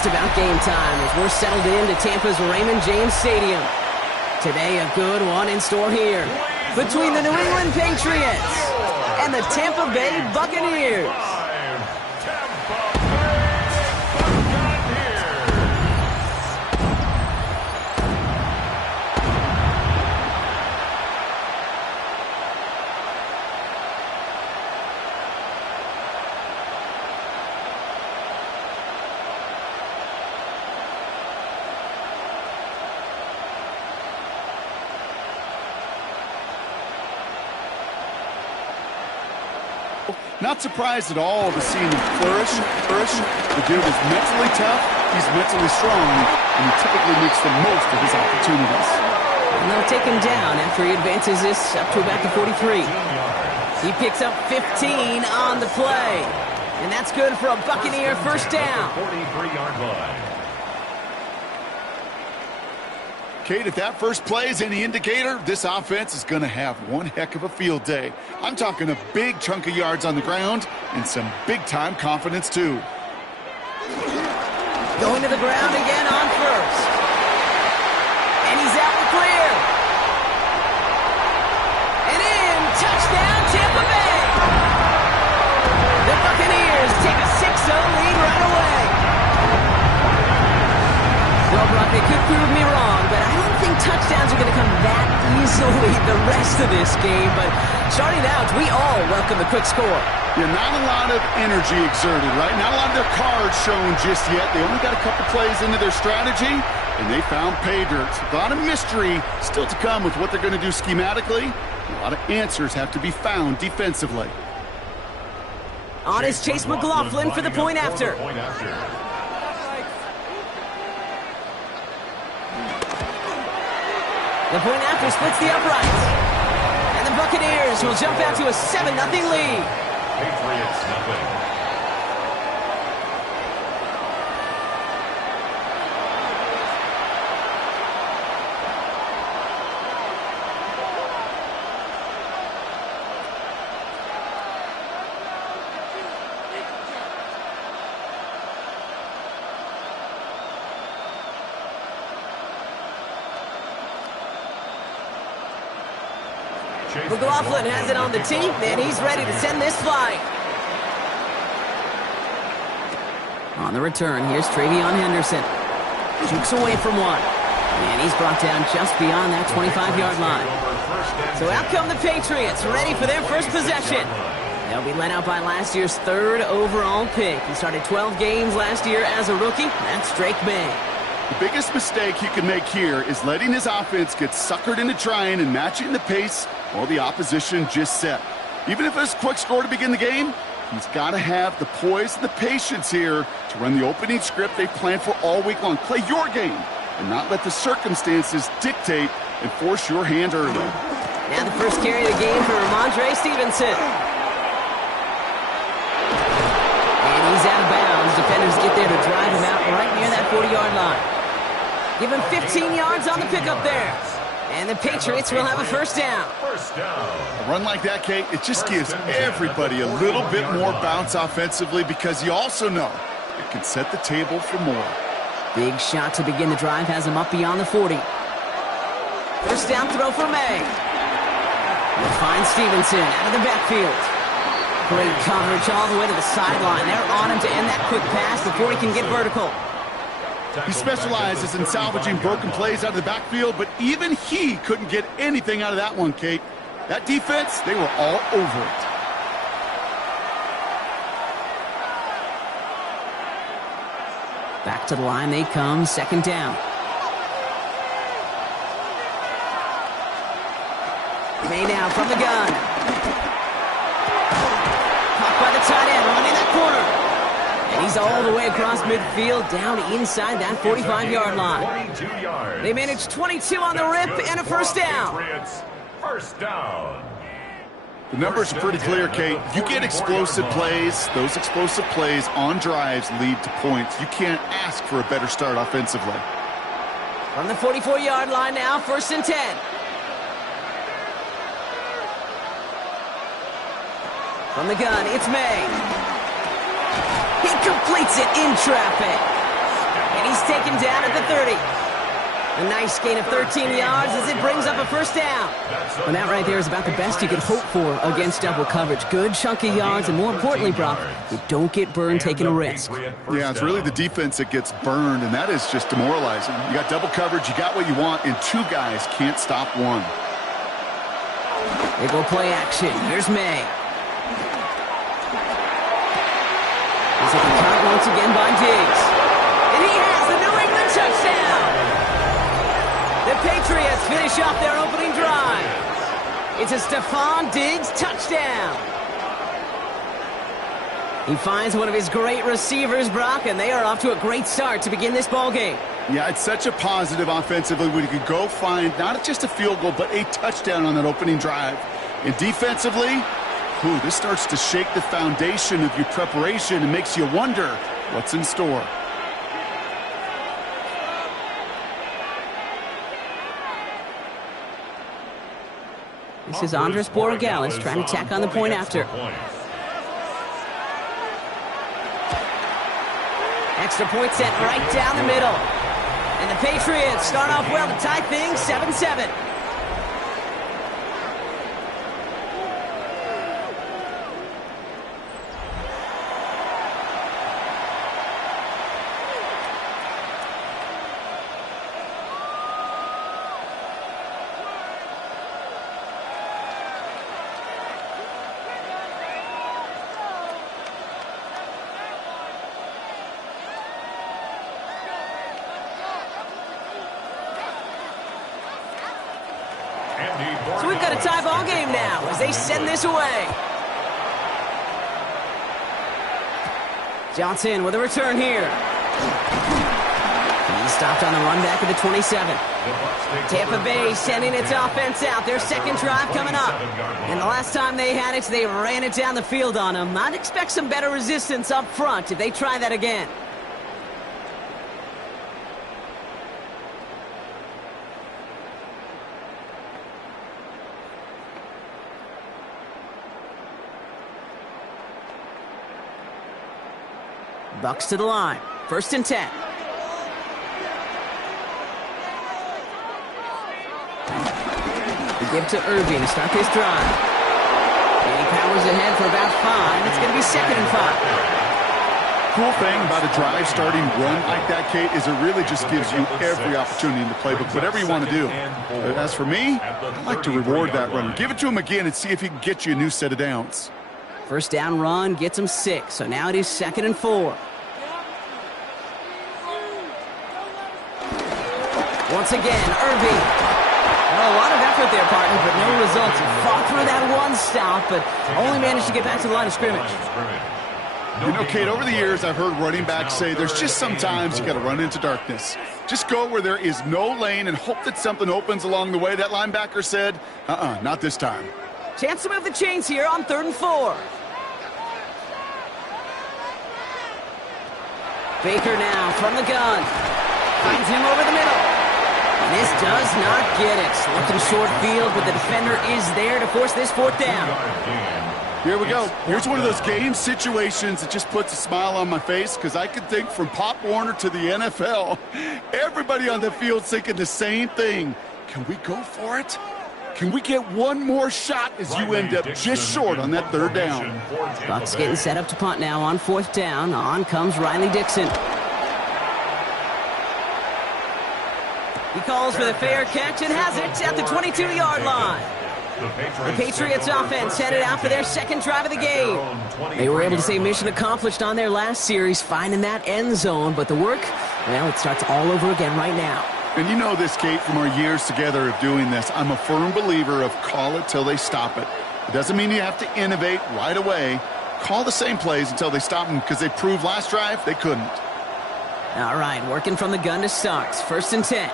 just about game time as we're settled into Tampa's Raymond James Stadium. Today, a good one in store here between the New England Patriots and the Tampa Bay Buccaneers. Not surprised at all to see him flourish. The dude is mentally tough, he's mentally strong, and he typically makes the most of his opportunities. And they'll take him down after he advances this up to about the 43. He picks up 15 on the play. And that's good for a Buccaneer first down. 43-yard line. Kate, if that first play is any indicator, this offense is going to have one heck of a field day. I'm talking a big chunk of yards on the ground and some big-time confidence, too. Going to the ground again on first. And he's out and clear. And in, touchdown, Tampa Bay. The Buccaneers take a 6-0 lead right away. Well, Brock, they could prove me wrong, but I don't think touchdowns are going to come that easily the rest of this game. But starting out, we all welcome the quick score. Yeah, not a lot of energy exerted, right? Not a lot of their cards shown just yet. They only got a couple plays into their strategy, and they found pay dirt. A lot of mystery still to come with what they're going to do schematically. A lot of answers have to be found defensively. On is Chase McLaughlin for the point after. The point after splits the uprights. And the Buccaneers will jump out to a 7-0 lead. Patriots nothing. McLaughlin has it on the tee, and he's ready to send this flying. On the return, here's Travion Henderson. Jukes away from one. And he's brought down just beyond that 25-yard line. So out come the Patriots, ready for their first possession. They'll be led out by last year's third overall pick. He started 12 games last year as a rookie. That's Drake May. The biggest mistake he can make here is letting his offense get suckered into trying and matching the pace while the opposition just set. Even if it's a quick score to begin the game, he's got to have the poise and the patience here to run the opening script they planned for all week long. Play your game and not let the circumstances dictate and force your hand early. Now the first carry of the game for Ramondre Stevenson. And he's out of bounds. Defenders get there to drive him out right near that 40-yard line. Give him 15 yards on the pickup there. And the Patriots will have a first down. A run like that, Kate, it just gives everybody a little bit more bounce offensively because you also know it can set the table for more. Big shot to begin the drive has him up beyond the 40. First down throw for May. He'll find Stevenson out of the backfield. Great coverage all the way to the sideline. They're on him to end that quick pass before he can get vertical. He specializes in salvaging broken plays out of the backfield, but even he couldn't get anything out of that one, Kate. That defense, they were all over it. Back to the line they come, second down. May now from the gun. Caught by the tight end, running that corner. And he's all the way across midfield, down inside that 45-yard line. They managed 22 on the rip and a first down. First down. The numbers are pretty clear, Kate. You get explosive plays. Those explosive plays on drives lead to points. You can't ask for a better start offensively. From the 44-yard line now, first and 10. From the gun, it's May. He completes it in traffic. And he's taken down at the 30. A nice gain of 13 yards as it brings up a first down. Well, that right there is about the best you could hope for against double coverage. Good chunky yards, and more importantly, Brock, you don't get burned taking a risk. Yeah, it's really the defense that gets burned, and that is just demoralizing. You got double coverage, you got what you want, and two guys can't stop one. They go play action. Here's May. He's at the count once again by Diggs. And he has the New England touchdown. The Patriots finish off their opening drive. It's a Stephon Diggs touchdown. He finds one of his great receivers, Brock, and they are off to a great start to begin this ballgame. Yeah, it's such a positive offensively when you can go find not just a field goal, but a touchdown on that opening drive. And defensively, this starts to shake the foundation of your preparation and makes you wonder what's in store. This is Andres Borregales trying to tack on the point after. Extra point sent right down the middle. And the Patriots start off well to tie things 7-7. So we've got a tie ball game now as they send this away. Johnson with a return here. He's stopped on the run back at the 27. Tampa Bay sending its offense out. Their second drive coming up. And the last time they had it, they ran it down the field on them. I'd expect some better resistance up front if they try that again. Bucks to the line. 1st and 10. They give to Irving to start this drive. And he powers ahead for about 5. It's going to be 2nd and 5. Cool thing about a drive starting run like that, Kate, is it really just gives you every opportunity in the playbook, whatever you want to do. As for me, I like to reward that runner. Give it to him again and see if he can get you a new set of downs. First down run gets him 6. So now it is 2nd and 4. Once again, Irving. Well, a lot of effort there, partner, but no results. He fought through that one stop, but only managed to get back to the line of scrimmage. You know, Kate, over the years, I've heard running backs say there's just sometimes you got to run into darkness. Just go where there is no lane and hope that something opens along the way. That linebacker said, not this time. Chance to move the chains here on 3rd and 4. Baker now from the gun. Finds him over the middle. And this does not get it. Looking short field, but the defender is there to force this 4th down. Here we go. Here's one of those game situations that just puts a smile on my face because I can think from Pop Warner to the NFL. Everybody on the field thinking the same thing. Can we go for it? Can we get one more shot as you end up just short on that 3rd down? Bucks getting set up to punt now on 4th down. On comes Riley Dixon. He calls for the fair catch and has it at the 22-yard line. The Patriots offense headed out for their 2nd drive of the game. They were able to say mission accomplished on their last series, finding that end zone. But the work, well, it starts all over again right now. And you know this, Kate, from our years together of doing this. I'm a firm believer of call it till they stop it. It doesn't mean you have to innovate right away. Call the same plays until they stop them because they proved last drive they couldn't. All right, working from the gun to start. 1st and 10.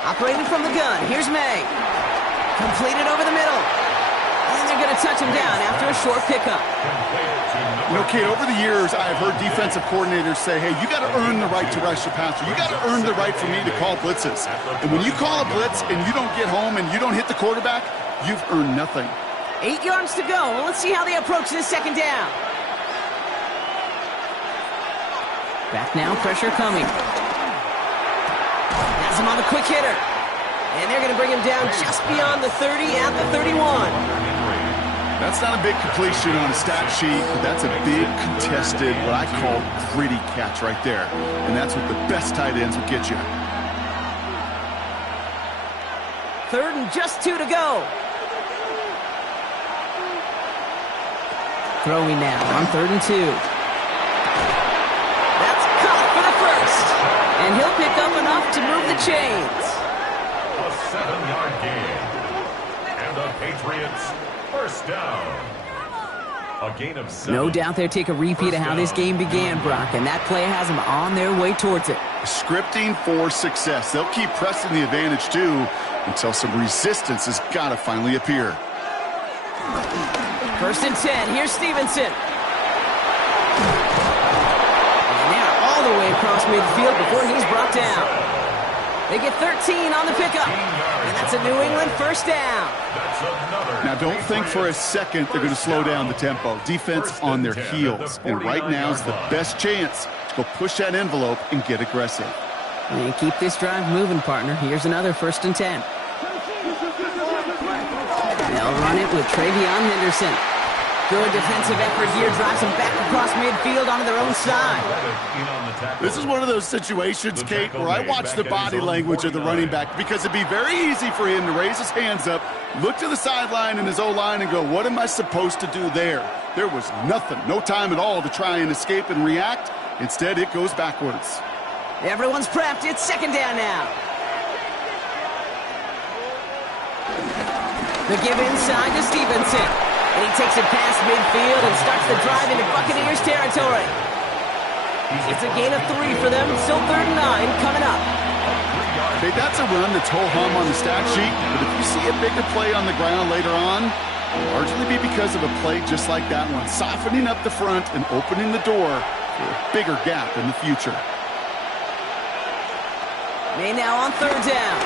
Operating from the gun, here's May. Completed over the middle. And they're going to touch him down after a short pickup. You know, Kate, over the years, I've heard defensive coordinators say, hey, you got to earn the right to rush the passer. You got to earn the right for me to call blitzes. And when you call a blitz and you don't get home and you don't hit the quarterback, you've earned nothing. 8 yards to go. Well, let's see how they approach this 2nd down. Back now, pressure coming. Has him on the quick hitter. And they're going to bring him down just beyond the 30 at the 31. That's not a big completion on a stat sheet, but that's a big contested, what I call gritty catch right there. And that's what the best tight ends will get you. 3rd and just 2 to go. Throwing now on 3rd and 2. That's caught for the first. And he'll pick up enough to move the chains. A 7-yard gain. And the Patriots first down. A gain of 7. No doubt they'll take a repeat of how this game began, Brock, and that play has them on their way towards it. Scripting for success. They'll keep pressing the advantage, too, until some resistance has got to finally appear. 1st and 10. Here's Stevenson. And they're all the way across midfield before he's brought down. They get 13 on the pickup. And that's a New England first down. Now, don't think for a second they're going to slow down the tempo. Defense on their heels. And right now is the best chance to go push that envelope and get aggressive. And keep this drive moving, partner. Here's another 1st and 10. They'll run it with Travion Henderson. Good defensive effort here. Drives them back across midfield onto their own side. This is one of those situations, Kate, where I watch the body language of the running back because it'd be very easy for him to raise his hands up, look to the sideline in his O-line and go, what am I supposed to do there? There was nothing, no time at all to try and escape and react. Instead, it goes backwards. Everyone's prepped. It's 2nd down now. The give inside to Stevenson. And he takes it past midfield and starts the drive into Buccaneers territory. It's a gain of 3 for them. Still 3rd and 9 coming up. Okay, that's a run that's ho-hum on the stat sheet, but if you see a bigger play on the ground later on, it'll largely be because of a play just like that one, softening up the front and opening the door for a bigger gap in the future. May now on 3rd down.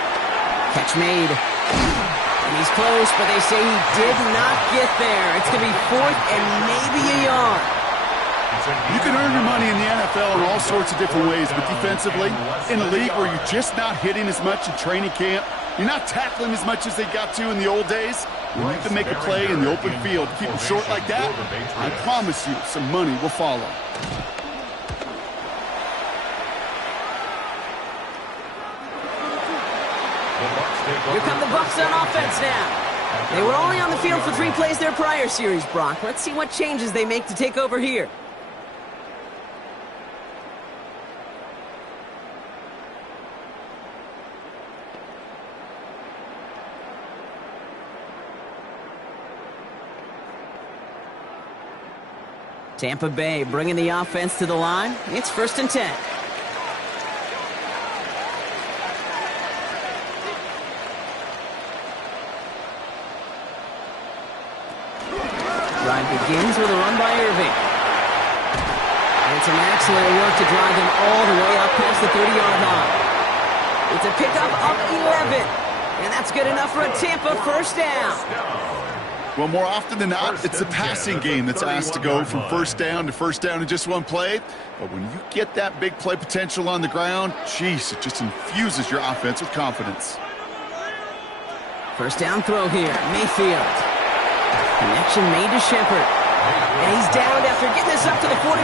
Catch made. And he's close, but they say he did not get there. It's going to be 4th and maybe a yard. You can earn your money in the NFL in all sorts of different ways, but defensively, in a league where you're just not hitting as much in training camp, you're not tackling as much as they got to in the old days, when you can make a play in the open field, keep them short like that, I promise you some money will follow. Here come the Bucs on offense now. They were only on the field for 3 plays their prior series, Brock. Let's see what changes they make to take over here. Tampa Bay bringing the offense to the line. It's 1st and 10. Drive begins with a run by Irving. And some excellent work to drive them all the way up past the 30-yard line. It's a pickup of 11. And that's good enough for a Tampa first down. Well, more often than not, it's the passing game that's asked to go from first down in just one play. But when you get that big play potential on the ground, geez, it just infuses your offense with confidence. First down throw here, Mayfield. Connection made to Shepard. And he's downed after getting this up to the 41.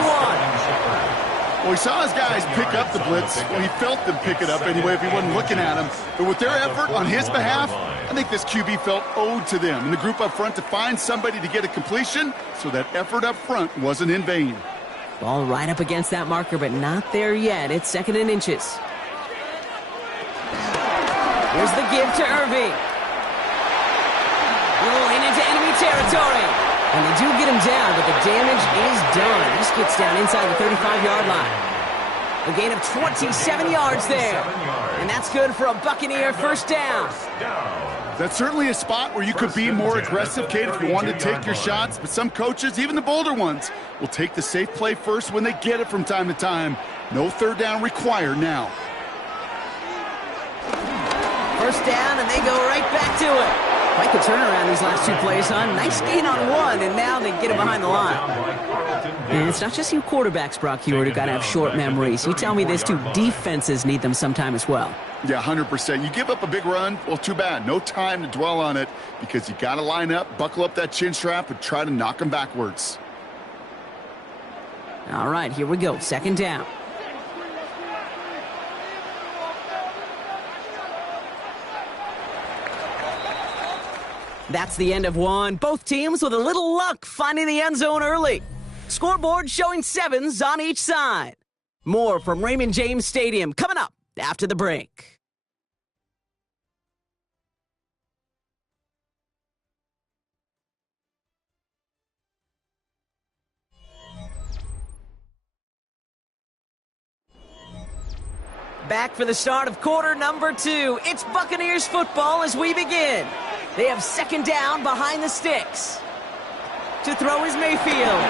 Well, he saw his guys pick up the blitz. Well, he felt them pick it up anyway if he wasn't looking at him. But with their effort on his behalf, I think this QB felt owed to them and the group up front to find somebody to get a completion, so that effort up front wasn't in vain. Ball right up against that marker, but not there yet. It's 2nd and inches. Here's the give to Irving. Rolling into enemy territory. And they do get him down, but the damage is done. This gets down inside the 35-yard line. A gain of 27 yards there. And that's good for a Buccaneer first down. That's certainly a spot where you could be more aggressive, Kate, if you wanted to take your shots. But some coaches, even the bolder ones, will take the safe play first when they get it from time to time. No 3rd down required now. First down, and they go right back to it. Quite the turnaround these last two plays, huh? Nice gain on one, and now they get him behind the line. And it's not just you quarterbacks, Brock Hewitt, who got to have short memories. You tell me this too, defenses need them sometime as well. Yeah, 100%. You give up a big run, well, too bad. No time to dwell on it because you got to line up, buckle up that chin strap, and try to knock them backwards. All right, here we go. Second down. That's the end of one. Both teams with a little luck finding the end zone early. Scoreboard showing 7s on each side. More from Raymond James Stadium coming up after the break. Back for the start of quarter number 2. It's Buccaneers football as we begin. They have second down behind the sticks. To throw is Mayfield.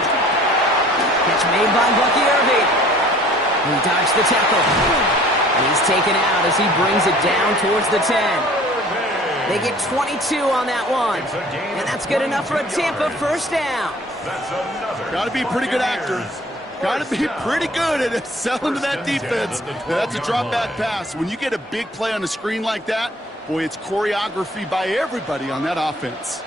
Catch made by Bucky Irving. He dodged the tackle. He's taken out as he brings it down towards the 10. They get 22 on that one. And that's good enough for a Tampa first down. Got to be a pretty good actor. Got to be pretty good at selling to that defense. That's a drop back pass. When you get a big play on the screen like that, boy, it's choreography by everybody on that offense.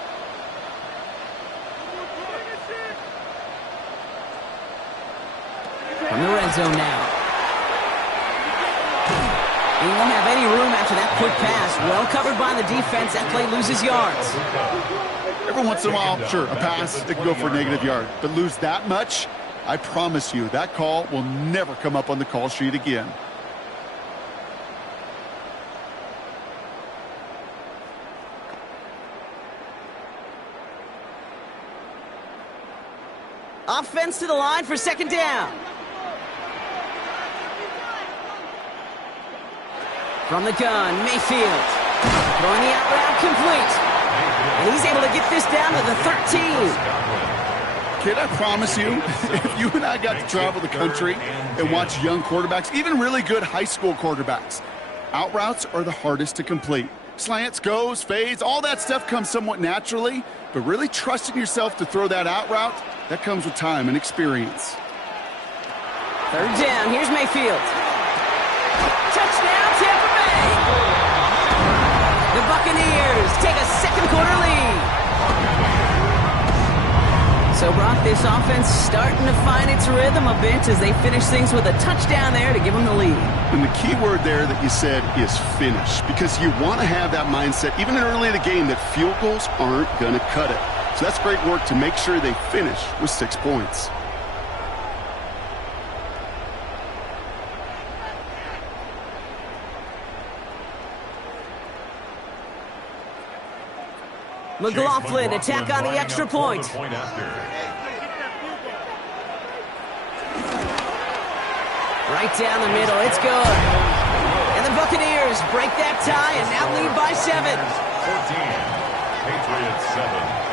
From the red zone now. He won't have any room after that quick pass. Well covered by the defense. That play loses yards. Every once in a while, sure, a pass, they can go for a negative yard. But lose that much, I promise you, that call will never come up on the call sheet again. Offense to the line for second down. From the gun, Mayfield. Throwing the out route complete. And he's able to get this down to the 13. Kid, I promise you, if you and I got to travel the country and watch young quarterbacks, even really good high school quarterbacks, out routes are the hardest to complete. Slants, goes, fades, all that stuff comes somewhat naturally, but really trusting yourself to throw that out route, that comes with time and experience. Third down, here's Mayfield. Touchdown, Tampa Bay! The Buccaneers take a second quarter lead. So, Brock, this offense starting to find its rhythm a bit as they finish things with a touchdown there to give them the lead. And the key word there that you said is finish, because you want to have that mindset, even early in the game, that field goals aren't going to cut it. So that's great work to make sure they finish with 6 points. McLaughlin attack on the extra point. Right down the middle, it's good. And the Buccaneers break that tie and now lead by 7. 14, Patriots 7.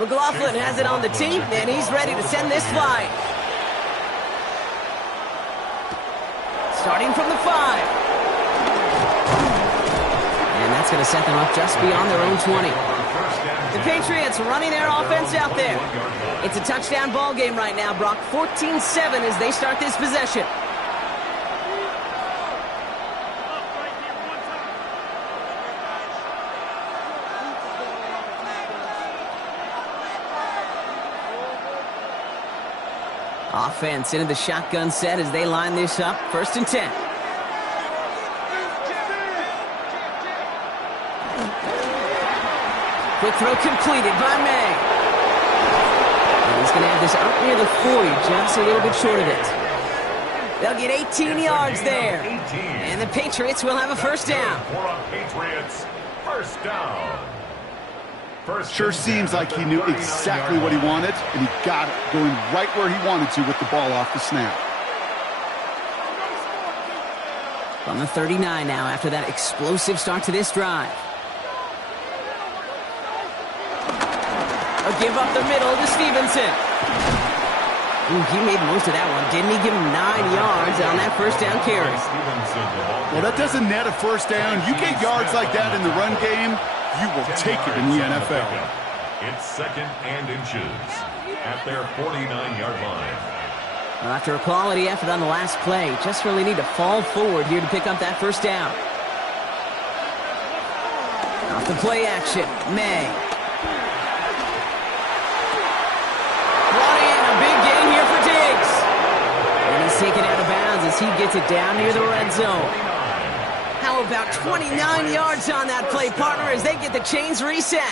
McLaughlin has it on the tee, and he's ready to send this flying. Starting from the 5. And that's going to set them up just beyond their own 20. The Patriots running their offense out there. It's a touchdown ball game right now, Brock. 14-7 as they start this possession. Offense into the shotgun set as they line this up. 1st and 10. Quick throw completed by May. And he's going to have this up near the 40, just a little bit short of it. They'll get 18 yards there. And the Patriots will have a first down. For a Patriots first down. Sure seems like he knew exactly what he wanted, and he got it, going right where he wanted to with the ball off the snap. From the 39 now after that explosive start to this drive. A give up the middle to Stevenson. Ooh, he made most of that one, didn't he? Give him 9 yards on that first down carry. Well, that doesn't net a first down. You get yards like that in the run game, you will take it in the NFL. It's 2nd and inches at their 49-yard line. Well, after a quality effort on the last play, just really need to fall forward here to pick up that first down. Off the play action, May. Brought in a big gain here for Diggs. And he's taken out of bounds as he gets it down near the red zone. How about 29 yards on that play, partner, as they get the chains reset?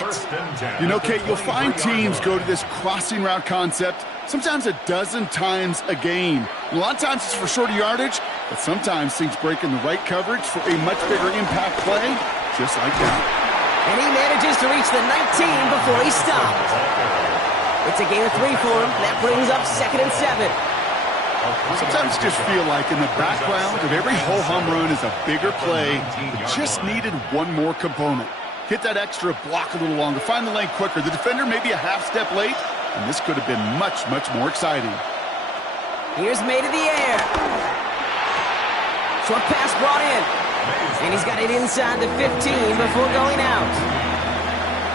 You know, Kate, you'll find teams go to this crossing route concept sometimes a dozen times a game. A lot of times it's for shorter yardage, but sometimes things break in the right coverage for a much bigger impact play, just like that. And he manages to reach the 19 before he stopped. It's a gain of 3 for him. That brings up 2nd and 7. Sometimes just feel like in the background of every whole home run is a bigger play that just needed one more component. Hit that extra block a little longer, find the lane quicker. The defender may be a half step late, and this could have been much, much more exciting. Here's May to the air. Short pass brought in. And he's got it inside the 15 before going out.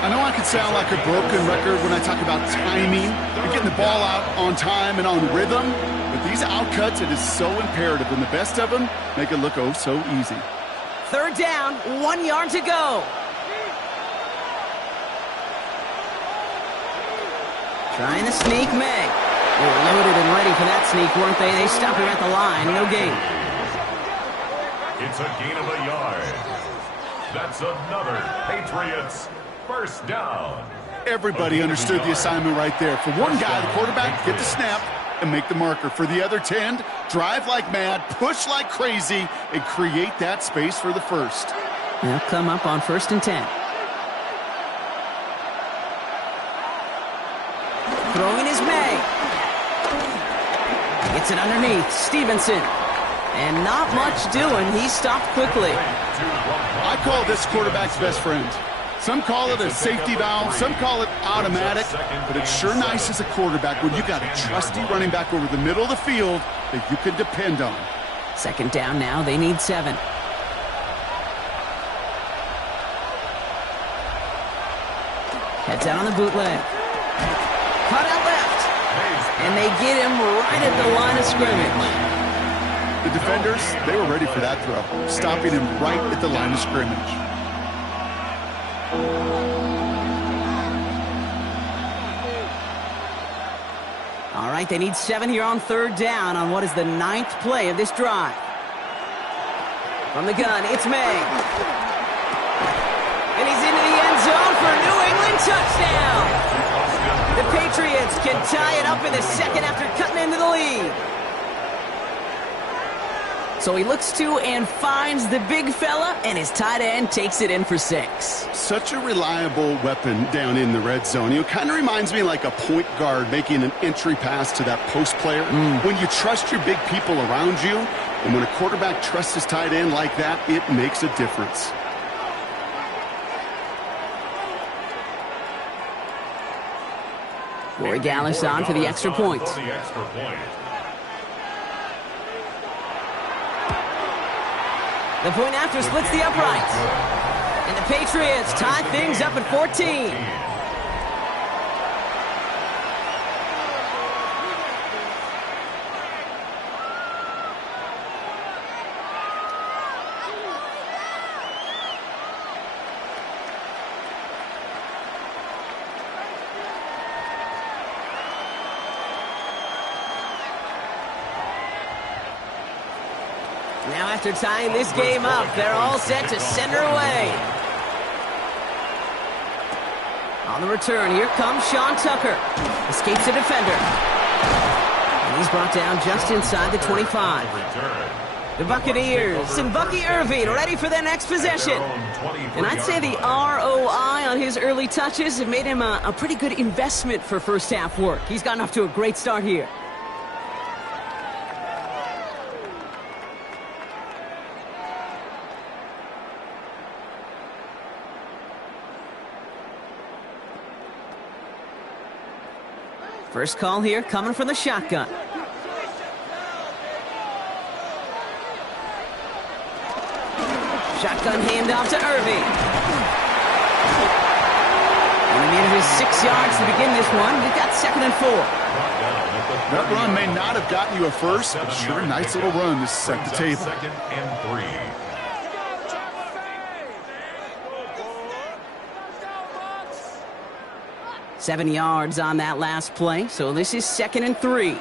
I know I can sound like a broken record when I talk about timing and getting the ball out on time and on rhythm, but these outcuts, it is so imperative, and the best of them make it look oh so easy. 3rd down, 1 yard to go. Trying to sneak May. They were loaded and ready for that sneak, weren't they? They stop him at the line. No gain. It's a gain of a yard. That's another Patriots first down. Everybody understood the assignment right there. For one guy, the quarterback, get the snap and make the marker. For the other 10, drive like mad, push like crazy, and create that space for the first. They'll come up on 1st and 10. Throwing is May. Gets it underneath. Stevenson. And not much doing. He stopped quickly. I call this quarterback's best friend. Some call it a safety valve. Some call it automatic. But it's sure nice as a quarterback when you got a trusty running back over the middle of the field that you can depend on. 2nd down now. They need 7. Heads out on the bootleg. Cut out left. And they get him right at the line of scrimmage. The defenders, they were ready for that throw, stopping him right at the line of scrimmage. All right, they need 7 here on 3rd down on what is the 9th play of this drive. From the gun, it's May. And he's into the end zone for a New England touchdown. The Patriots can tie it up in the 2nd after cutting into the lead. So he looks to and finds the big fella, and his tight end takes it in for 6. Such a reliable weapon down in the red zone. You know, kind of reminds me like a point guard making an entry pass to that post player. When you trust your big people around you, and when a quarterback trusts his tight end like that, it makes a difference. Corey Gallis on for the extra point. The point after splits the uprights. And the Patriots tie things up at 14. Now after tying this game up, they're all set to send her away. On the return, here comes Sean Tucker. Escapes a defender. And he's brought down just inside the 25. The Buccaneers and Bucky Irving ready for their next possession. And I'd say the ROI on his early touches have made him a pretty good investment for first half work. He's gotten off to a great start here. First call here coming from the shotgun. Shotgun handoff to Irving. And he needed his 6 yards to begin this one. We've got 2nd and 4. That run may not have gotten you a first, but sure, a nice little run to set the table. 2nd and 3. Seven yards on that last play, so this is 2nd and 3.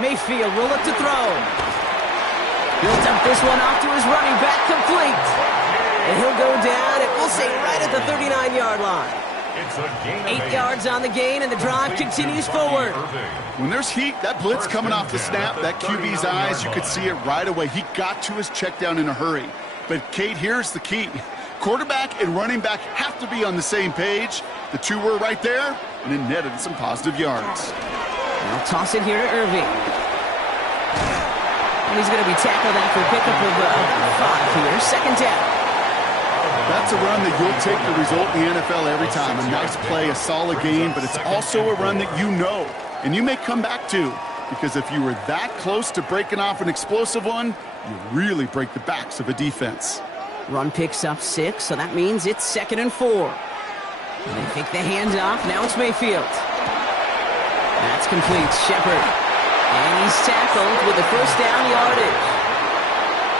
Mayfield will look to throw. He'll dump this one off to his running back, complete. And he'll go down, and we'll say right at the 39-yard line. It's a gain of 8 yards on the gain, and the drive continues forward. When there's heat, that blitz coming off the snap, that QB's eyes, you could see it right away. He got to his check down in a hurry. But, Kate, here's the key. Quarterback and running back have to be on the same page. The two were right there, and it netted some positive yards. I'll toss it here to Irving. And he's going to be tackled after a pickup of 5 here. 2nd down. That's a run that you'll take the result in the NFL every time. A nice play, a solid game, but it's also a run that you know, and you may come back to, because if you were that close to breaking off an explosive one, you really break the backs of a defense. Run picks up 6, so that means it's 2nd and 4. And they take the handoff. Now it's Mayfield. That's complete. Shepard. And he's tackled with the first down yardage.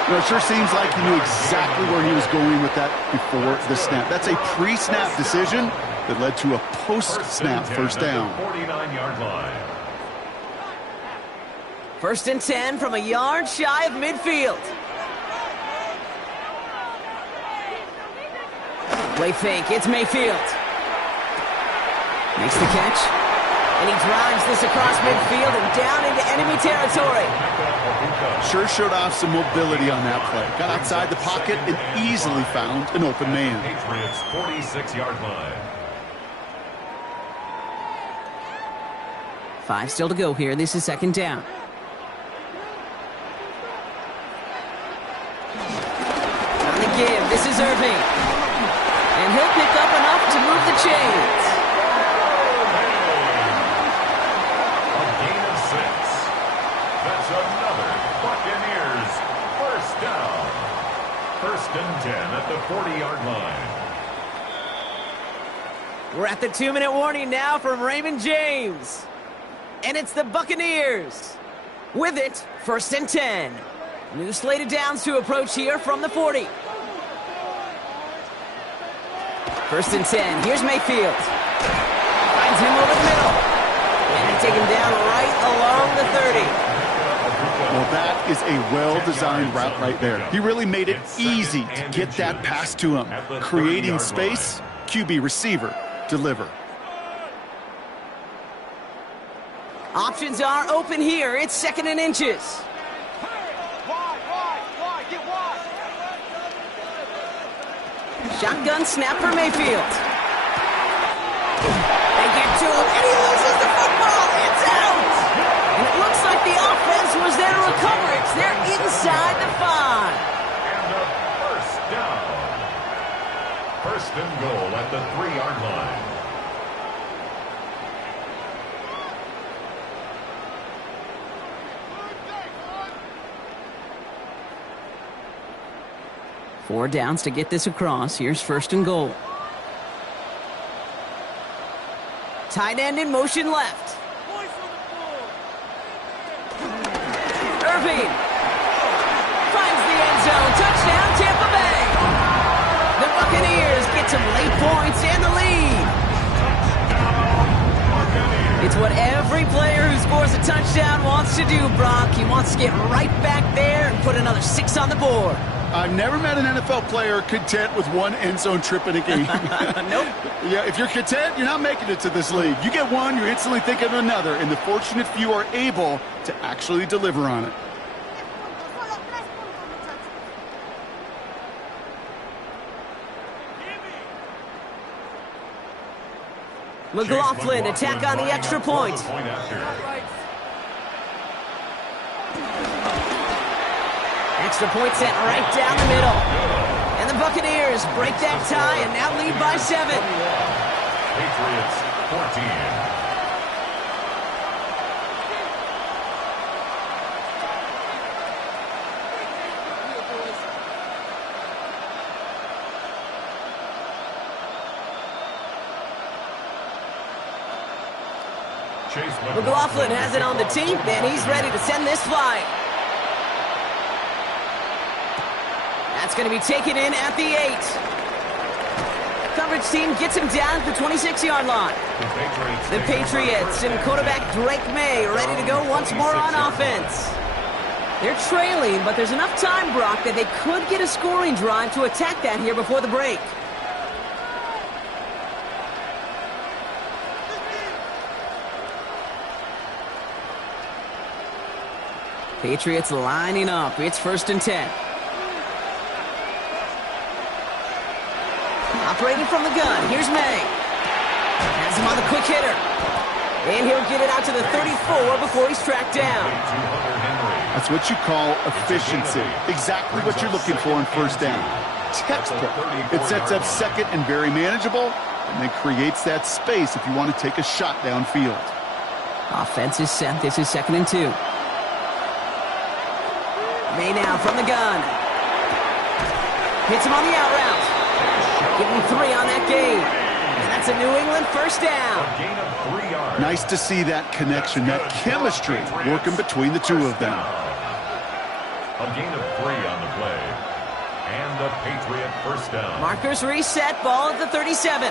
You know, it sure seems like he knew exactly where he was going with that before the snap. That's a pre-snap decision that led to a post-snap first down. 49-yard line. 1st and 10 from a yard shy of midfield. Play fake, it's Mayfield. Makes the catch. And he drives this across midfield and down into enemy territory. Sure showed off some mobility on that play. Got outside the pocket and easily found an open man. Patriots 46-yard line. 5 still to go here. This is 2nd down. On the give, this is Irving. And he'll pick up enough to move the chains. A gain of 6. That's another Buccaneers first down. 1st and 10 at the 40-yard line. We're at the 2-minute warning now from Raymond James. And it's the Buccaneers. With it, 1st and 10. New slated downs to approach here from the 40. 1st and 10. Here's Mayfield. Finds him over the middle. And they take him down right along the 30. Well, that is a well-designed route right there. He really made it easy to get that pass to him. Creating space, QB receiver, deliver. Options are open here. It's 2nd and inches. Shotgun snap for Mayfield. They get to him, and he loses the football. It's out. And it looks like the offense was there to recover it. They're inside the 5. And a first down. 1st and goal at the 3-yard line. Four downs to get this across. Here's 1st and goal. Tight end in motion left. Irving finds the end zone. Touchdown, Tampa Bay. The Buccaneers get some late points and the lead. It's what every player who scores a touchdown wants to do, Brock. He wants to get right back there and put another 6 on the board. I've never met an NFL player content with one end zone trip in a game. Nope. Yeah, if you're content, you're not making it to this league. You get one, you're instantly thinking of another, and the fortunate few are able to actually deliver on it. McLaughlin attack on the extra point. Extra point set right down the middle. And the Buccaneers break that tie and now lead by 7. Patriots 14. McLaughlin has it on the team, and he's ready to send this flying. That's going to be taken in at the 8. Coverage team gets him down at the 26-yard line. The Patriots and quarterback Drake May ready to go once more on offense. They're trailing, but there's enough time, Brock, that they could get a scoring drive to attack that here before the break. Patriots lining up. It's 1st and 10. Operating from the gun. Here's May. Has him on the quick hitter. And he'll get it out to the 34 before he's tracked down. That's what you call efficiency. Exactly what you're looking for in 1st down. Textbook. It sets up 2nd and very manageable, and then creates that space if you want to take a shot downfield. Offense is set. This is 2nd and 2. May now from the gun. Hits him on the out route. Give him 3 on that game. And that's a New England 1st down. Nice to see that connection, that chemistry working between the two of them. A gain of 3 on the play. And a Patriot 1st down. Markers reset. Ball at the 37.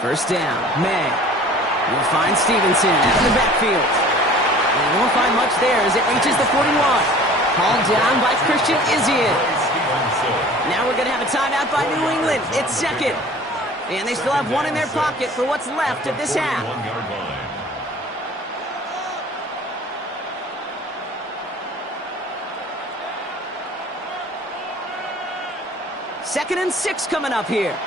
1st down. May. Will find Stevenson out of the backfield. And won't find much there as it reaches the 41. Called down by Christian Izien. Now we're going to have a timeout by New England. It's 2nd. And they still have 1 in their pocket for what's left of this half. Second and 6 coming up here.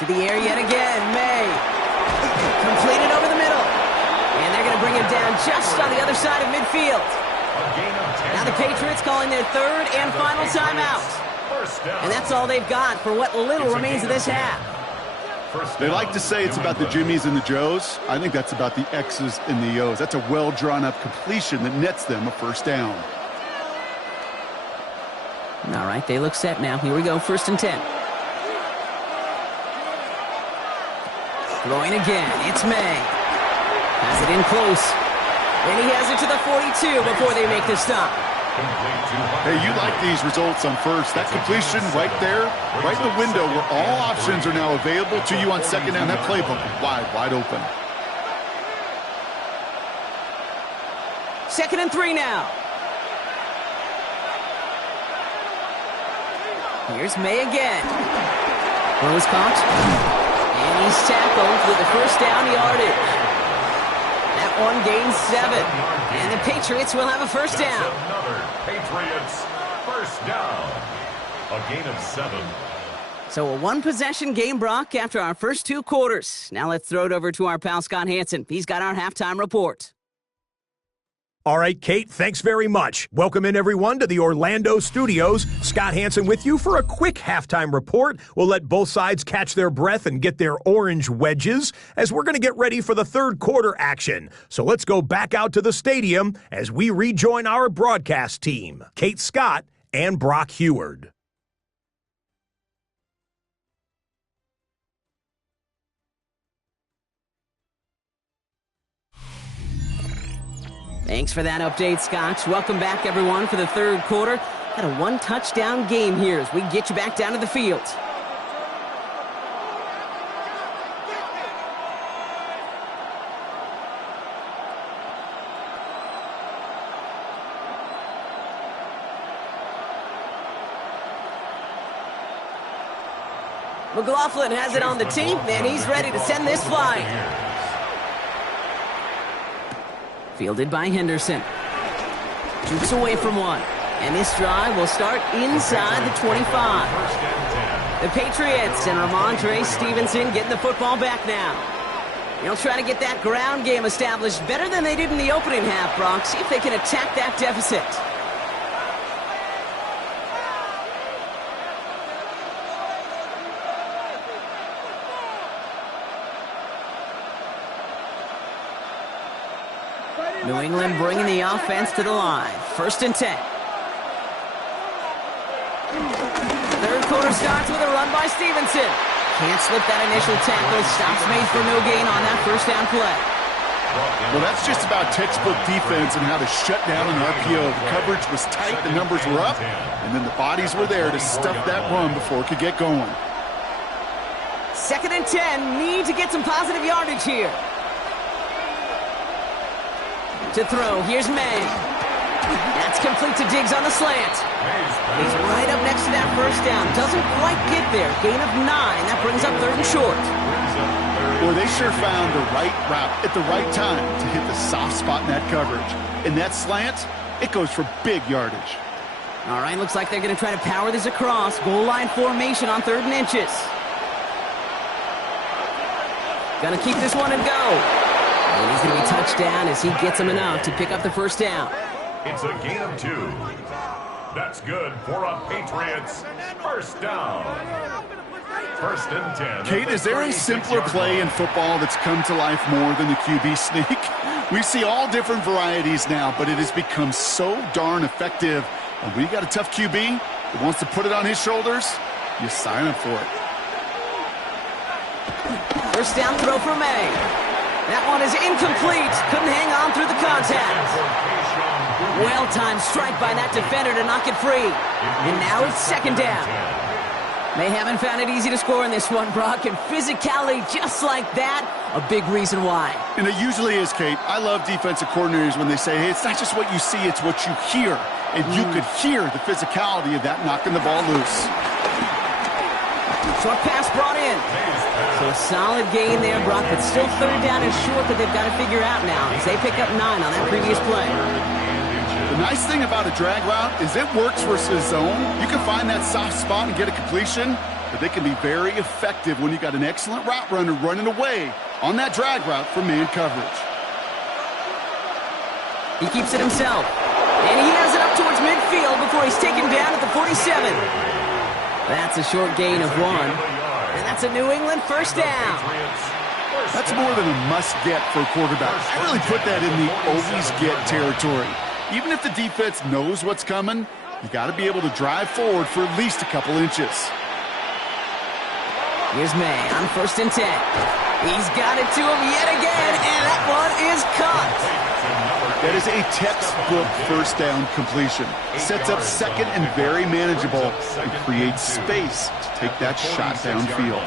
To the air yet again, May. Completed over the middle. And they're going to bring him down just on the other side of midfield. Now the Patriots calling their 3rd and final timeout. And that's all they've got for what little remains of this half. They like to say it's about the Jimmies and the Joes. I think that's about the X's and the O's. That's a well-drawn-up completion that nets them a 1st down. All right, they look set now. Here we go, 1st and 10. Throwing again, it's May. Has it in close. And he has it to the 42 before they make the stop. Hey, you like these results on 1st. That completion right there, right in the window where all options are now available to you on 2nd down. That playbook wide open. 2nd and 3 now. Here's May again. Close caught. And he's tackled with the 1st down yardage. That one gains 7. And the Patriots will have a 1st down. Another Patriots 1st down. A gain of 7. So a 1-possession game, Brock, after our first 2 quarters. Now let's throw it over to our pal Scott Hansen. He's got our halftime report. All right, Kate, thanks very much. Welcome in, everyone, to the Orlando studios. Scott Hansen with you for a quick halftime report. We'll let both sides catch their breath and get their orange wedges as we're going to get ready for the 3rd quarter action. So let's go back out to the stadium as we rejoin our broadcast team, Kate Scott and Brock Heward. Thanks for that update, Scotch. Welcome back, everyone, for the 3rd quarter. Got a 1-touchdown game here as we get you back down to the field. McLaughlin has it on the team, and he's ready to send this flying. Fielded by Henderson. Jukes away from one. And this drive will start inside the 25. The Patriots and Ramondre Stevenson getting the football back now. They'll try to get that ground game established better than they did in the opening half, Brock. See if they can attack that deficit. New England bringing the offense to the line. 1st and 10. Third quarter starts with a run by Stevenson. Can't slip that initial tackle. Stops made for no gain on that first down play. Well, that's just about textbook defense and how to shut down an RPO. The coverage was tight, the numbers were up, and then the bodies were there to stuff that run before it could get going. 2nd and 10. Need to get some positive yardage here. To throw, here's May. That's complete to Diggs on the slant. He's right up next to that first down. Doesn't quite get there. Gain of 9. That brings up 3rd and short. Well, they sure found the right route at the right time to hit the soft spot in that coverage. And that slant, it goes for big yardage. All right, looks like they're going to try to power this across. Goal line formation on 3rd and inches. Gonna keep this one and go. And he's going to be touched down as he gets him enough to pick up the first down. It's a gain of 2. That's good for a Patriots first down. 1st and 10. Kate, is there a simpler play in football that's come to life more than the QB sneak? We see all different varieties now, but it has become so darn effective. And when you got a tough QB that wants to put it on his shoulders, you sign up for it. First down throw for May. That one is incomplete. Couldn't hang on through the contact. Well-timed strike by that defender to knock it free. And now it's 2nd down. They haven't found it easy to score in this one, Brock. And physicality just like that, a big reason why. And it usually is, Kate. I love defensive coordinators when they say, hey, it's not just what you see, it's what you hear. And you could hear the physicality of that knocking the ball loose. Short pass brought in. So a solid gain there, Brock, but still 3rd down and short that they've got to figure out now as they pick up 9 on that previous play. The nice thing about a drag route is it works versus zone. You can find that soft spot and get a completion, but they can be very effective when you got an excellent route runner running away on that drag route for man coverage. He keeps it himself, and he has it up towards midfield before he's taken down at the 47. That's a short gain of 1, and that's a New England first down. That's more than a must-get for a quarterback. I really put that in the always-get territory. Even if the defense knows what's coming, you got to be able to drive forward for at least a couple inches. Here's May on 1st and 10. He's got it to him yet again, and that one is caught. That is a textbook first down completion. Sets up 2nd and very manageable and creates space to take that shot downfield.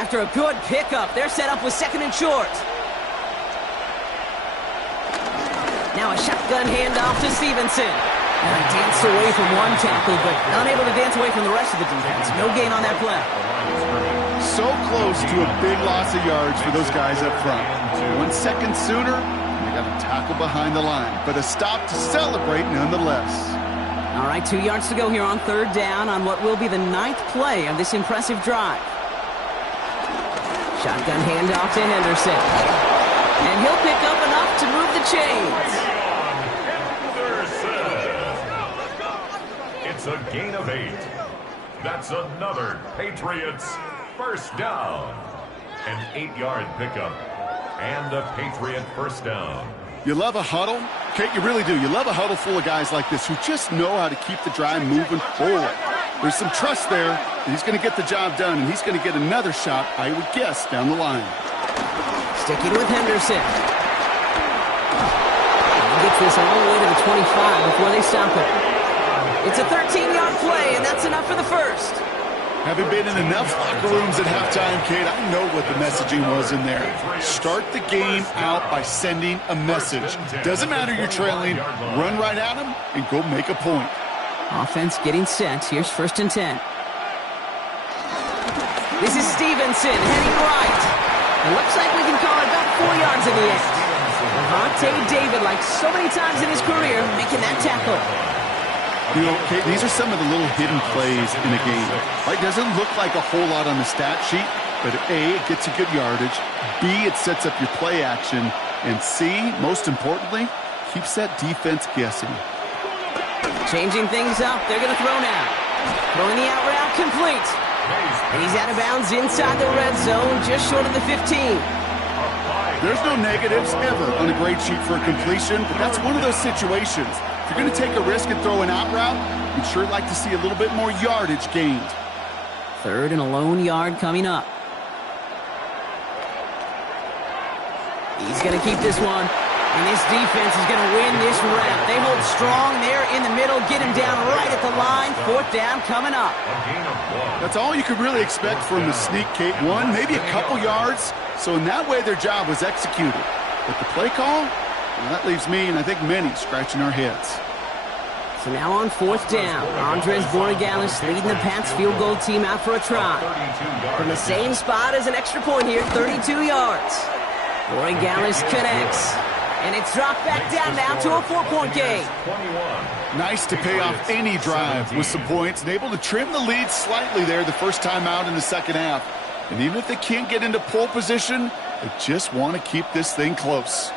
After a good pickup, they're set up with 2nd and short. Now a shotgun handoff to Stevenson. And he danced away from one tackle, but unable to dance away from the rest of the defense. No gain on that play. So close to a big loss of yards for those guys up front. 1 second sooner, they got a tackle behind the line, but a stop to celebrate nonetheless. All right, 2 yards to go here on 3rd down on what will be the 9th play of this impressive drive. Shotgun handoff to Henderson. And he'll pick up enough to move the chains. It's a gain of 8. That's another Patriots first down. An 8-yard pickup and a Patriot first down. You love a huddle? Kate, you really do. You love a huddle full of guys like this who just know how to keep the drive moving forward. There's some trust there that he's going to get the job done, and he's going to get another shot, I would guess, down the line. Sticking with Henderson. He gets this all the way to the 25 before they stop it. It's a 13-yard play, and that's enough for the first. Having been in enough locker rooms at halftime, Kate, I know what the messaging was in there. Start the game out by sending a message. Doesn't matter you're trailing, run right at them and go make a point. Offense getting set. Here's 1st and 10. This is Stevenson heading right. It looks like we can call it about 4 yards in the end. Devontae David, like so many times in his career, making that tackle. You know, Kate, these are some of the little hidden plays in a game. Right? Doesn't look like a whole lot on the stat sheet, but A, it gets you good yardage. B, it sets up your play action. And C, most importantly, keeps that defense guessing. Changing things up. They're going to throw now. Throwing the out route complete. And he's out of bounds inside the red zone, just short of the 15. There's no negatives ever on a grade sheet for a completion, but that's one of those situations. If you're going to take a risk and throw an out route, you'd sure like to see a little bit more yardage gained. 3rd and a lone yard coming up. He's going to keep this one. And this defense is going to win this round. They hold strong there in the middle, get him down right at the line. 4th down coming up. That's all you could really expect from the sneak, Kate. 1, maybe a couple yards. So in that way, their job was executed. But the play call, well, that leaves me and I think many scratching our heads. So now on 4th down, Andres Borregalis leading the Pats field goal team out for a try. From the same spot as an extra point here, 32 yards. Borregalis connects. And it's dropped back down now to a 4-point game. Nice to pay off any drive with some points and able to trim the lead slightly there the first time out in the second half. And even if they can't get into pole position, they just want to keep this thing close.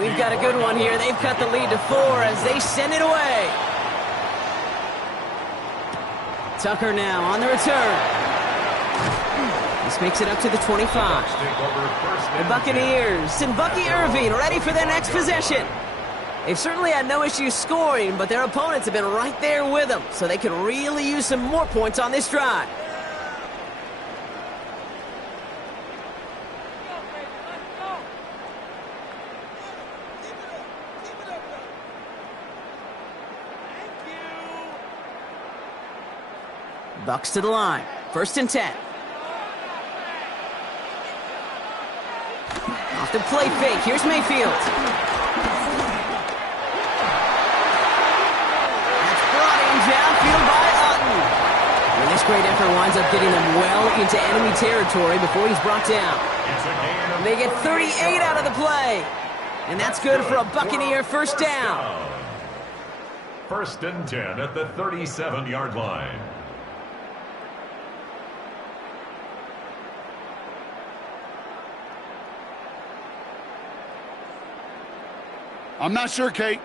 We've got a good one here. They've cut the lead to 4 as they send it away. Tucker now on the return. This makes it up to the 25. The Buccaneers and Bucky Irving ready for their next possession. They've certainly had no issues scoring, but their opponents have been right there with them, so they could really use some more points on this drive. Bucks to the line. 1st and 10. Off the play fake. Here's Mayfield. That's brought in downfield by Utton. And this great effort winds up getting them well into enemy territory before he's brought down. They get 38 out of the play. And that's good for a Buccaneer 1st down. 1st and 10 at the 37-yard line. I'm not sure, Kate.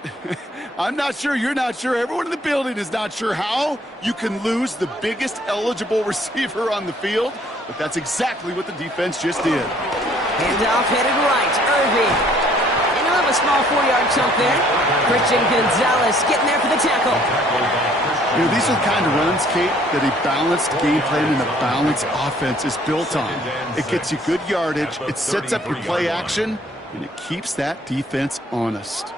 I'm not sure. You're not sure. Everyone in the building is not sure how you can lose the biggest eligible receiver on the field, but that's exactly what the defense just did. Handoff headed right. Irving. And he'll have a small 4-yard chunk there. Christian Gonzalez getting there for the tackle. You know, these are the kind of runs, Kate, that a balanced game plan and a balanced offense is built on. It gets you good yardage. It sets up your play action. And it keeps that defense honest.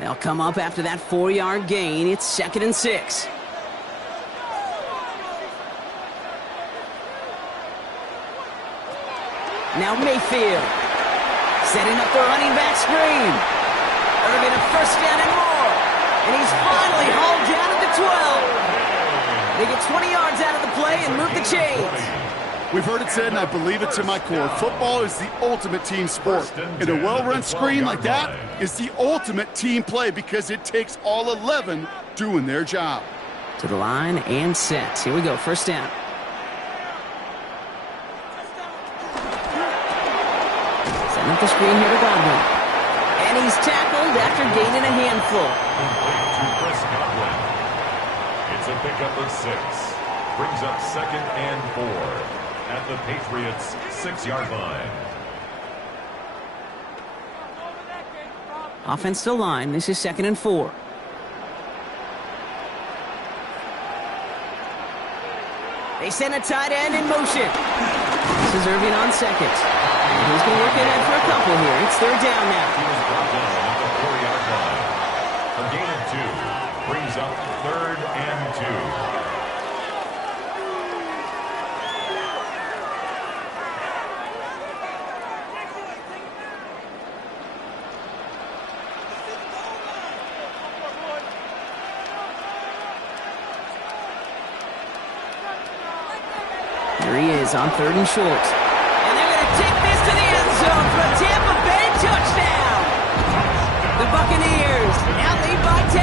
They'll come up after that 4-yard gain. It's 2nd and 6. Now Mayfield. Setting up the running back screen. Irving a 1st down and more. And he's finally hauled down at the 12. They get 20 yards out of the play and move the chains. We've heard it said, and I believe it to my core, football is the ultimate team sport. And a well-run screen like that is the ultimate team play because it takes all 11 doing their job. To the line and set. Here we go, 1st down. Setting up the screen here to Godwin. And he's tackled after gaining a handful. It's a pickup of 6. Brings up 2nd and 4. At the Patriots' 6-yard line. Offense to line. This is 2nd and 4. They send a tight end in motion. This is Irving on 2nd. He's going to work ahead for a couple here. It's 3rd down now. He was brought down at the 4-yard line. A gain of 2 brings up 3rd and Here he is on 3rd and short. And they're going to take this to the end zone for a Tampa Bay touchdown. The Buccaneers now lead by 10.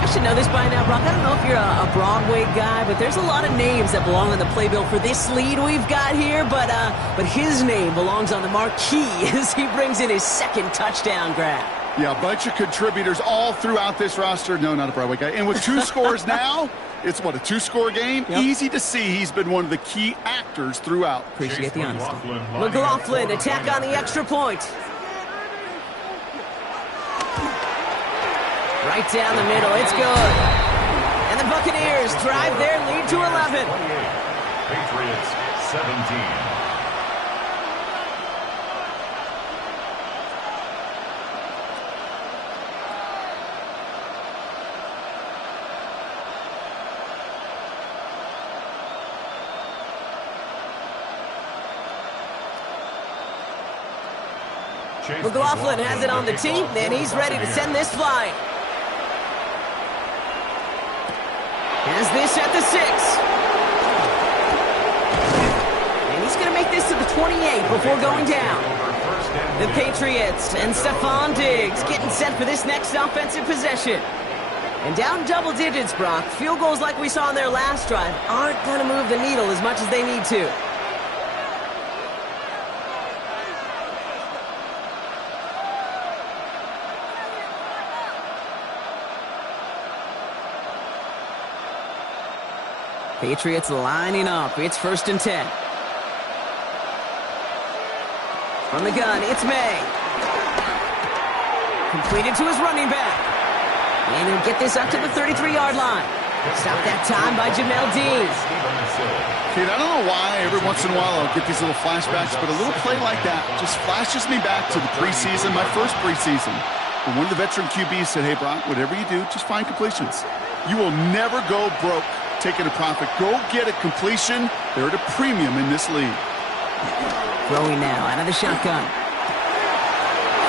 I should know this by now, Brock. I don't know if you're a Broadway guy, but there's a lot of names that belong on the playbill for this lead we've got here. But his name belongs on the marquee as he brings in his 2nd touchdown grab. Yeah, a bunch of contributors all throughout this roster. No, not a Broadway guy. And with 2 scores now, it's what, a 2-score game? Yep. Easy to see he's been one of the key actors throughout. Appreciate the honesty. McLaughlin, attack on the extra point. Right down the middle, it's good. And the Buccaneers drive their lead to 11. Patriots 17. McLaughlin has it on the tee, and he's ready to send this flying. Has this at the 6. And he's going to make this to the 28 before going down. The Patriots and Stephon Diggs getting set for this next offensive possession. And down double digits, Brock. Field goals like we saw in their last drive aren't going to move the needle as much as they need to. Patriots lining up. It's 1st and 10. From the gun, it's May. Completed to his running back. And he'll get this up to the 33-yard line. Stop that time by Jamel Dean. Kid, I don't know why every once in a while I'll get these little flashbacks, but a little play like that just flashes me back to the preseason, my first preseason. When one of the veteran QBs said, hey, Brock, whatever you do, just find completions. You will never go broke taking a profit. Go get a completion. They're at a premium in this league. Throwing now out of the shotgun.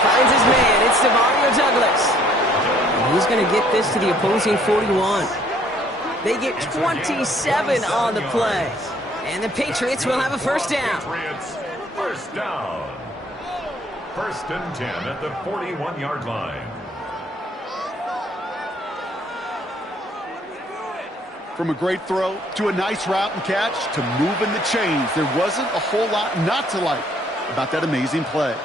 Finds his man. It's Stavario Douglas. And he's going to get this to the opposing 41. They get 27 on the play. And the Patriots will have a 1st down. Patriots, 1st down. 1st and 10 at the 41-yard line. From a great throw to a nice route and catch to moving the chains, there wasn't a whole lot not to like about that amazing play.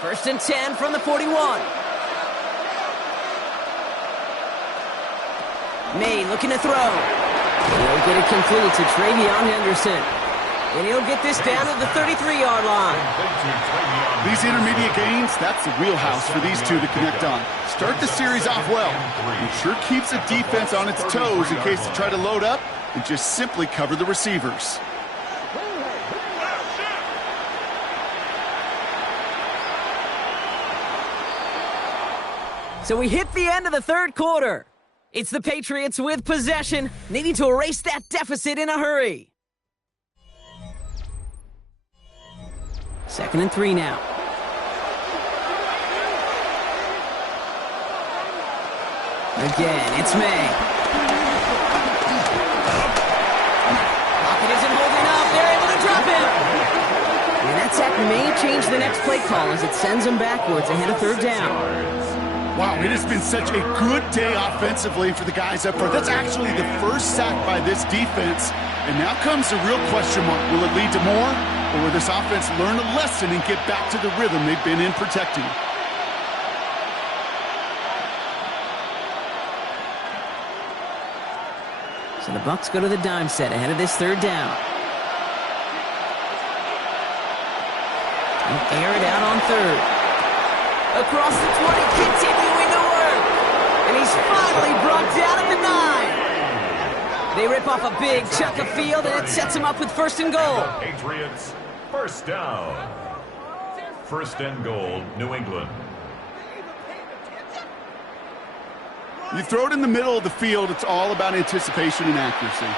1st and 10 from the 41. May looking to throw. He'll get it complete to Travion Henderson. And he'll get this down to the 33-yard line. These intermediate gains, that's the wheelhouse for these two to connect on. Start the series off well. It sure keeps the defense on its toes in case they try to load up and just simply cover the receivers. So we hit the end of the 3rd quarter. It's the Patriots with possession, needing to erase that deficit in a hurry. 2nd and 3 now. Again, it's May. Pocket isn't holding up. They're able to drop him. And that sack may change the next play call as it sends him backwards ahead of 3rd down. Wow, it has been such a good day offensively for the guys up front. That's actually the first sack by this defense. And now comes the real question mark. Will it lead to more? Or will this offense learn a lesson and get back to the rhythm they've been in protecting? So the Bucs go to the dime set ahead of this 3rd down. And air it out on 3rd. Across the 20, continuing to work. And he's finally brought down at the 9. They rip off a big chunk of field, and it sets him up with 1st and goal. Patriots, 1st down. 1st and goal, New England. You throw it in the middle of the field, it's all about anticipation and accuracy.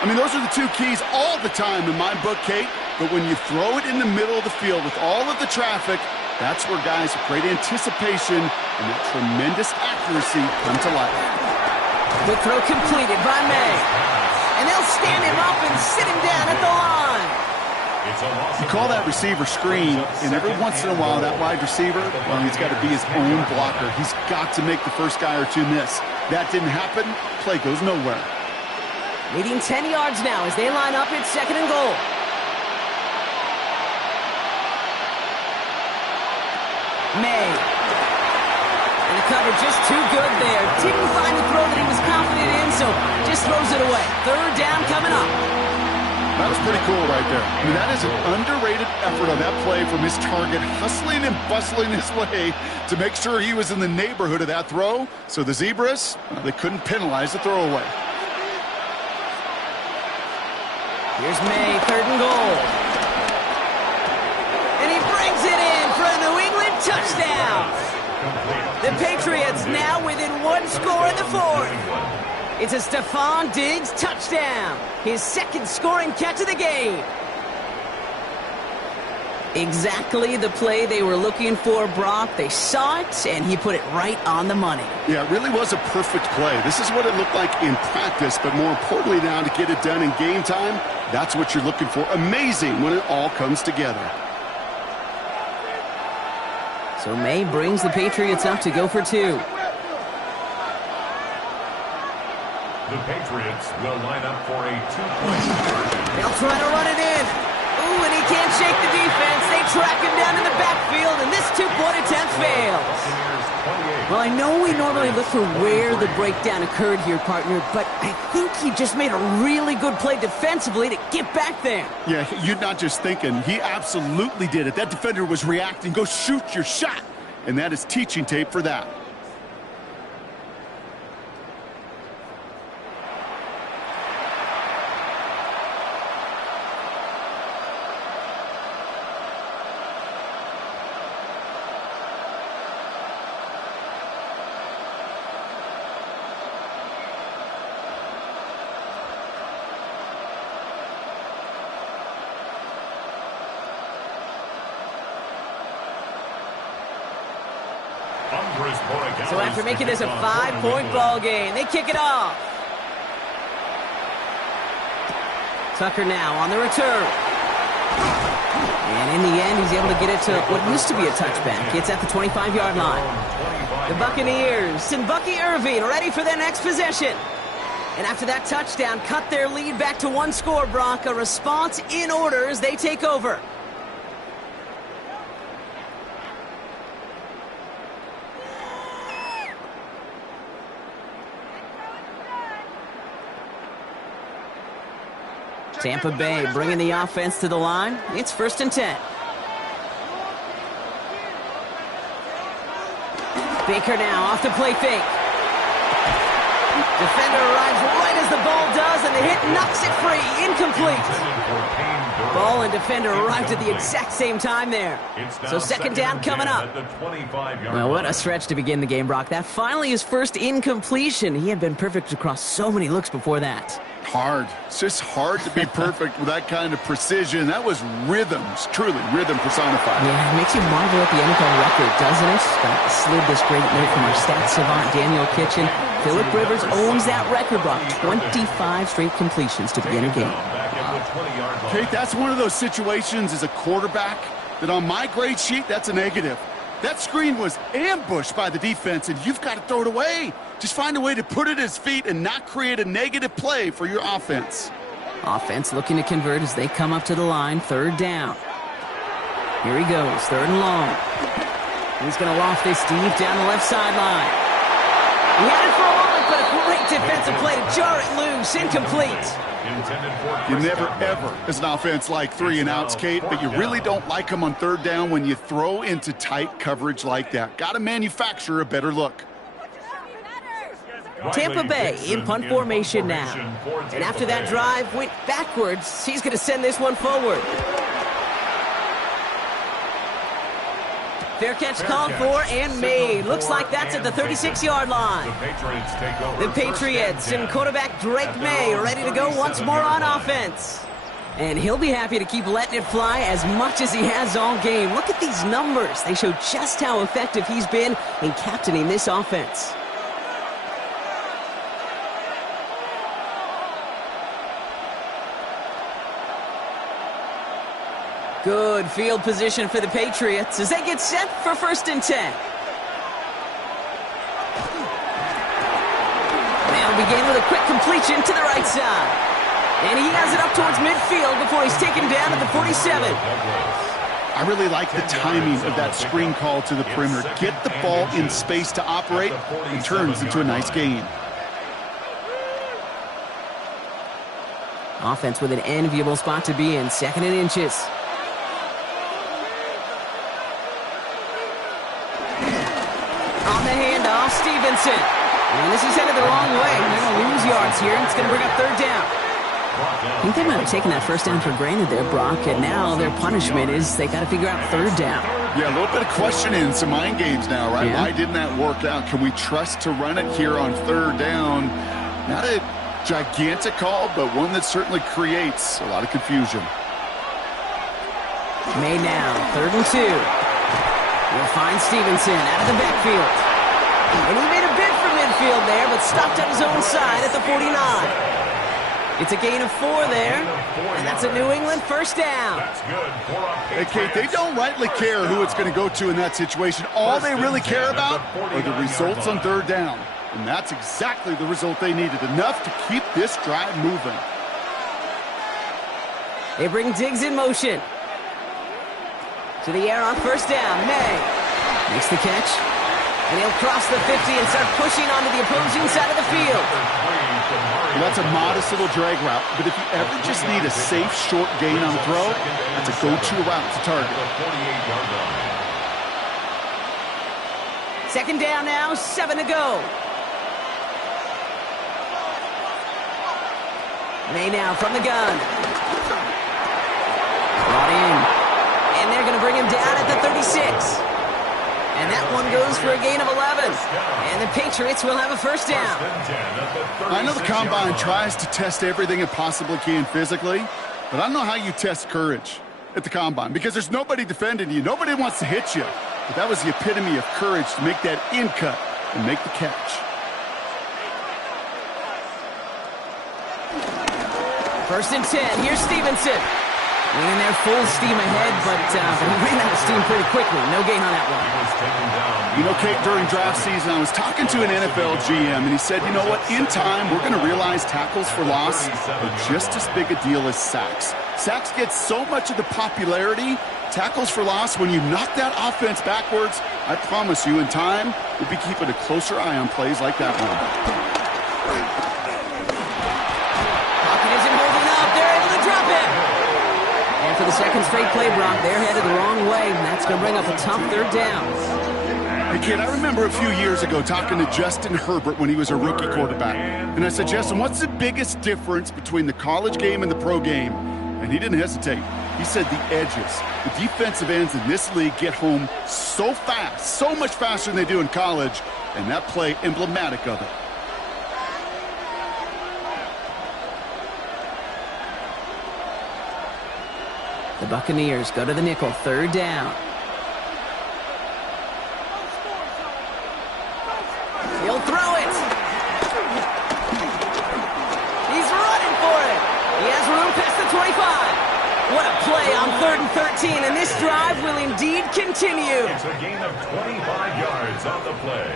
I mean, those are the 2 keys all the time in my book, Kate. But when you throw it in the middle of the field with all of the traffic, that's where guys with great anticipation and that tremendous accuracy come to life. The throw completed by May. And they'll stand him up and sit him down at the line. You call that receiver screen, and every once in a while, that wide receiver, well, he's got to be his own blocker. He's got to make the first guy or two miss. That didn't happen. Play goes nowhere. Leading 10 yards now as they line up at 2nd and goal. May. And the cover just too good there. Didn't find the throw that he was confident in, so just throws it away. 3rd down coming up. That was pretty cool right there. I mean, that is an underrated effort on that play from his target, hustling and bustling his way to make sure he was in the neighborhood of that throw. So the Zebras, well, they couldn't penalize the throwaway. Here's May, 3rd and goal. And he brings it in for a New England touchdown. The Patriots now within 1 score in the 4th. It's a Stephon Diggs touchdown. His 2nd scoring catch of the game. Exactly the play they were looking for, Brock. They saw it, and he put it right on the money. Yeah, it really was a perfect play. This is what it looked like in practice, but more importantly now to get it done in game time, that's what you're looking for. Amazing when it all comes together. So May brings the Patriots up to go for 2. The Patriots will line up for a 2-point conversion. They'll try to run it in. Ooh, and he can't shake the defense. They track him down in the backfield, and this 2-point attempt fails. Well, I know we normally look for where the breakdown occurred here, partner, but I think he just made a really good play defensively to get back there. Yeah, you're not just thinking. He absolutely did it. That defender was reacting. Go shoot your shot. And that is teaching tape for that. So after making this a 5-point ball game, they kick it off. Tucker now on the return. And in the end, he's able to get it to what used to be a touchback. It's at the 25-yard line. The Buccaneers and Bucky Irving ready for their next possession. And after that touchdown, cut their lead back to 1 score, Brock. A response in order as they take over. Tampa Bay bringing the offense to the line. It's 1st and 10. Baker now off the play fake. Defender arrives right as the ball does, and the hit knocks it free. Incomplete. Ball and defender arrived at the exact same time there. So 2nd down coming up. Well, what a stretch to begin the game, Brock. That finally his first incompletion. He had been perfect across so many looks before that. Hard. It's just hard to be perfect with that kind of precision. That was rhythms, truly rhythm personified. Yeah, it makes you marvel at the NFL record, doesn't it? Slid this great note from our stats savant, Daniel Kitchen. Phillip Rivers owns that record, Brock. 25 straight completions to begin a game. Kate, that's one of those situations as a quarterback that on my grade sheet, that's a negative. That screen was ambushed by the defense, and you've got to throw it away. Just find a way to put it at his feet and not create a negative play for your offense. Offense looking to convert as they come up to the line. 3rd down. Here he goes. 3rd and long. He's going to loft this deep down the left sideline. He had it for a moment, but a great defensive play to jar it loose. Incomplete. You never, ever, as an offense, like 3 and outs, Kate, but you really don't like them on 3rd down when you throw into tight coverage like that. Got to manufacture a better look. Tampa Bay in punt formation now. And after that drive went backwards, he's going to send this one forward. Fair catch called for and made. Looks like that's at the 36-yard line. The Patriots and quarterback Drake May ready to go once more on offense. And he'll be happy to keep letting it fly as much as he has all game. Look at these numbers. They show just how effective he's been in captaining this offense. Good field position for the Patriots as they get set for 1st and 10. They'll begin with a quick completion to the right side. And he has it up towards midfield before he's taken down at the 47. I really like the timing of that screen call to the perimeter. Get the ball in space to operate, and turns into a nice gain. Offense with an enviable spot to be in, 2nd and inches. On the handoff, Stevenson. And this is headed the wrong way. They're going to lose yards here, and it's going to bring up 3rd down. I think they might have taken that 1st down for granted there, Brock, and now their punishment is they got to figure out 3rd down. Yeah, a little bit of questioning, some mind games now, right? Yeah. Why didn't that work out? Can we trust to run it here on 3rd down? Not a gigantic call, but one that certainly creates a lot of confusion. Made now, 3rd and 2. We'll find Stevenson out of the backfield. And he made a bid for midfield there, but stopped on his own side at the 49. It's a gain of 4 there, and that's a New England 1st down. Hey, Kate, they don't rightly care who it's going to go to in that situation. All they really care about are the results on 3rd down. And that's exactly the result they needed, enough to keep this drive moving. They bring Diggs in motion. To the air on 1st down. May makes the catch. And he'll cross the 50 and start pushing onto the opposing side of the field. Well, that's a modest little drag route, but if you ever just need a safe, short gain on the throw, that's a go-to route to target. 2nd down now, 7 to go. May now from the gun. Brought in. And they're going to bring him down at the 36. And that one goes for a gain of 11. And the Patriots will have a 1st down. I know the Combine tries to test everything it possibly can physically, but I don't know how you test courage at the Combine, because there's nobody defending you. Nobody wants to hit you. But that was the epitome of courage to make that in cut and make the catch. 1st and 10. Here's Stevenson. And they're full steam ahead, but he ran out of steam pretty quickly. No gain on that one. You know, Kate, during draft season, I was talking to an NFL GM, and he said, you know what, in time, we're going to realize tackles for loss are just as big a deal as sacks. Sacks get so much of the popularity. Tackles for loss, when you knock that offense backwards, I promise you, in time, we'll be keeping a closer eye on plays like that one. Pocket isn't holding up. They're able to drop it. And for the 2nd straight play, Brock, they're headed the wrong way, and that's going to bring up a tough 3rd down. Hey, kid, I remember a few years ago talking to Justin Herbert when he was a rookie quarterback. And I said, Justin, what's the biggest difference between the college game and the pro game? And he didn't hesitate. He said the edges. The defensive ends in this league get home so fast, so much faster than they do in college, and that play emblematic of it. The Buccaneers go to the nickel, 3rd down. He'll throw it. He's running for it. He has room past the 25. What a play on 3rd and 13, and this drive will indeed continue. It's a gain of 25 yards on the play.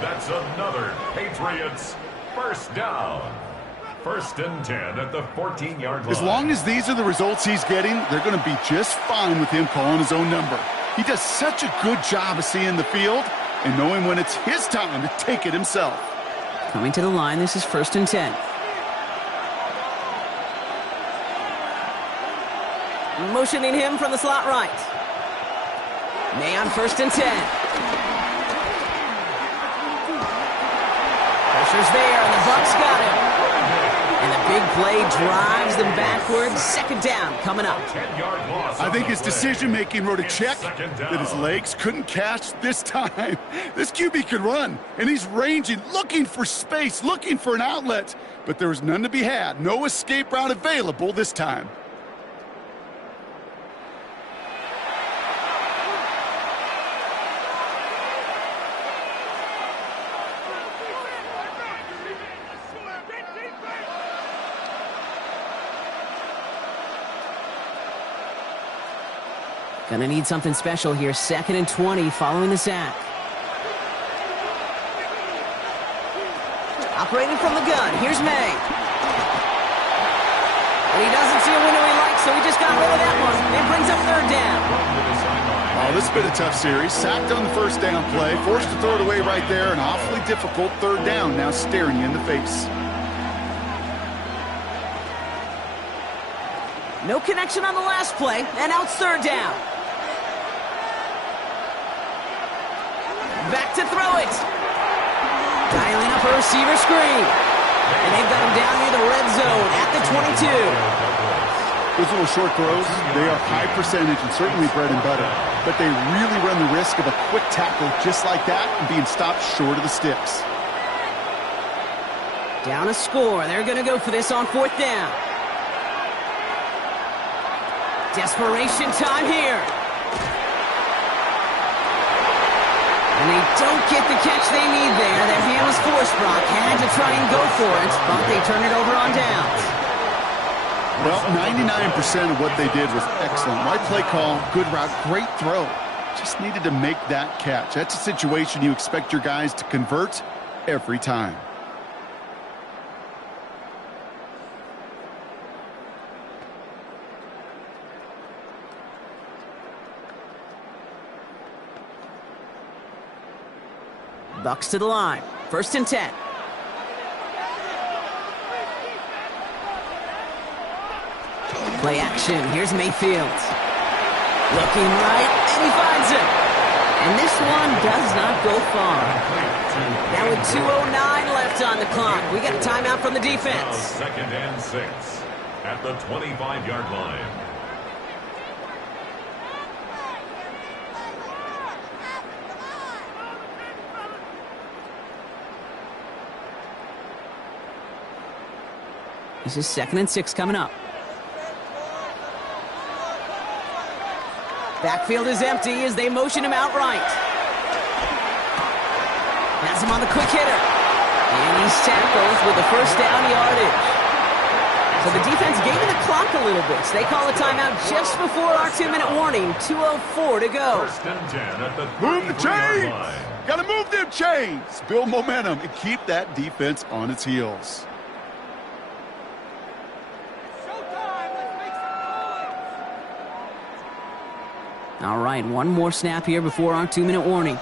That's another Patriots 1st down. 1st and 10 at the 14-yard line. As long as these are the results he's getting, they're going to be just fine with him calling his own number. He does such a good job of seeing the field and knowing when it's his time to take it himself. Coming to the line, this is 1st and 10. Motioning him from the slot right. May on 1st and 10. Pressure's there, and the Bucs got him. And the big play drives them backwards. 2nd down coming up. I think his decision-making wrote a check that his legs couldn't catch this time. This QB can run, and he's ranging, looking for space, looking for an outlet. But there was none to be had. No escape route available this time. Gonna need something special here. 2nd and 20 following the sack. Operating from the gun. Here's May. And he doesn't see a window he likes, so he just got rid of that one. It brings up 3rd down. Oh, this has been a tough series. Sacked on the 1st down play. Forced to throw it away right there. An awfully difficult 3rd down now staring you in the face. No connection on the last play, and now it's 3rd down. Back to throw it. Dialing up a receiver screen. And they've got him down near the red zone at the 22. Those little short throws, they are high percentage and certainly bread and butter. But they really run the risk of a quick tackle just like that and being stopped short of the sticks. Down a score. They're going to go for this on 4th down. Desperation time here. And they don't get the catch they need there. That hand was forced, Brock. Had to try and go for it, but they turn it over on downs. Well, 99% of what they did was excellent. Right play call, good route, great throw. Just needed to make that catch. That's a situation you expect your guys to convert every time. Bucks to the line. 1st and 10. Play action. Here's Mayfield. Looking right, and he finds it. And this one does not go far. Now with 2:09 left on the clock, we got a timeout from the defense. 2nd and 6 at the 25-yard line. This is 2nd and 6 coming up. Backfield is empty as they motion him out right. Has him on the quick hitter. And he tackles with the 1st down yardage. So the defense gave him the clock a little bit. So they call a timeout just before our 2-minute warning. 2:04 to go. 1st and 10 at the Move the 33-yard chains! line. Gotta move them chains! Build momentum and keep that defense on its heels. All right, one more snap here before our 2-minute warning.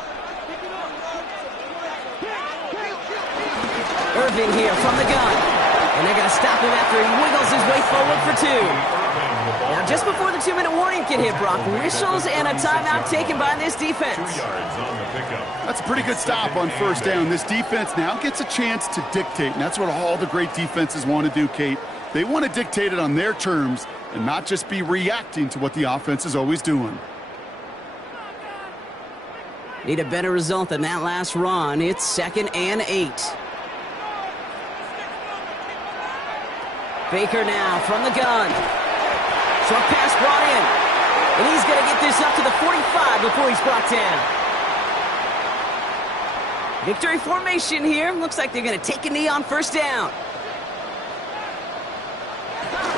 Irving here from the gun. And they're going to stop him after he wiggles his way forward for 2. Now, just before the 2-minute warning can hit, Brock, whistles and a timeout taken by this defense. 2 yards on the pickup. That's a pretty good stop on 1st down. This defense now gets a chance to dictate, and that's what all the great defenses want to do, Kate. They want to dictate it on their terms and not just be reacting to what the offense is always doing. Need a better result than that last run. It's 2nd and 8. Baker now from the gun. Short pass brought in. And he's going to get this up to the 45 before he's brought down. Victory formation here. Looks like they're going to take a knee on 1st down.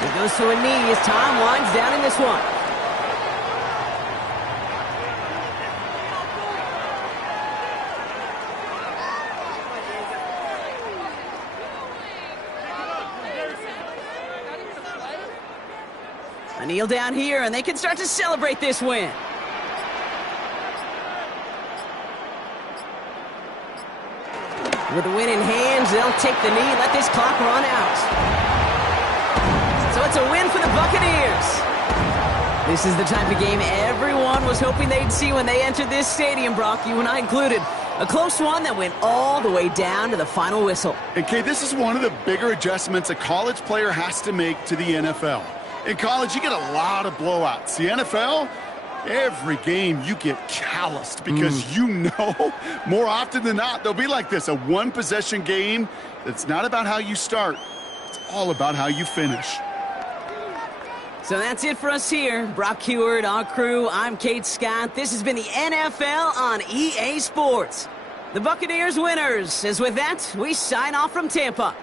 He goes to a knee as time winds down in this one. A kneel down here, and they can start to celebrate this win. With the win in hands, they'll take the knee and let this clock run out. So it's a win for the Buccaneers. This is the type of game everyone was hoping they'd see when they entered this stadium, Brock, you and I included. A close one that went all the way down to the final whistle. And, Kate, this is one of the bigger adjustments a college player has to make to the NFL. In college, you get a lot of blowouts. The NFL, every game you get calloused because you know more often than not they'll be like this, a one-possession game that's not about how you start. It's all about how you finish. So that's it for us here. Brock Heward, our crew, I'm Kate Scott. This has been the NFL on EA Sports. The Buccaneers winners. As with that, we sign off from Tampa.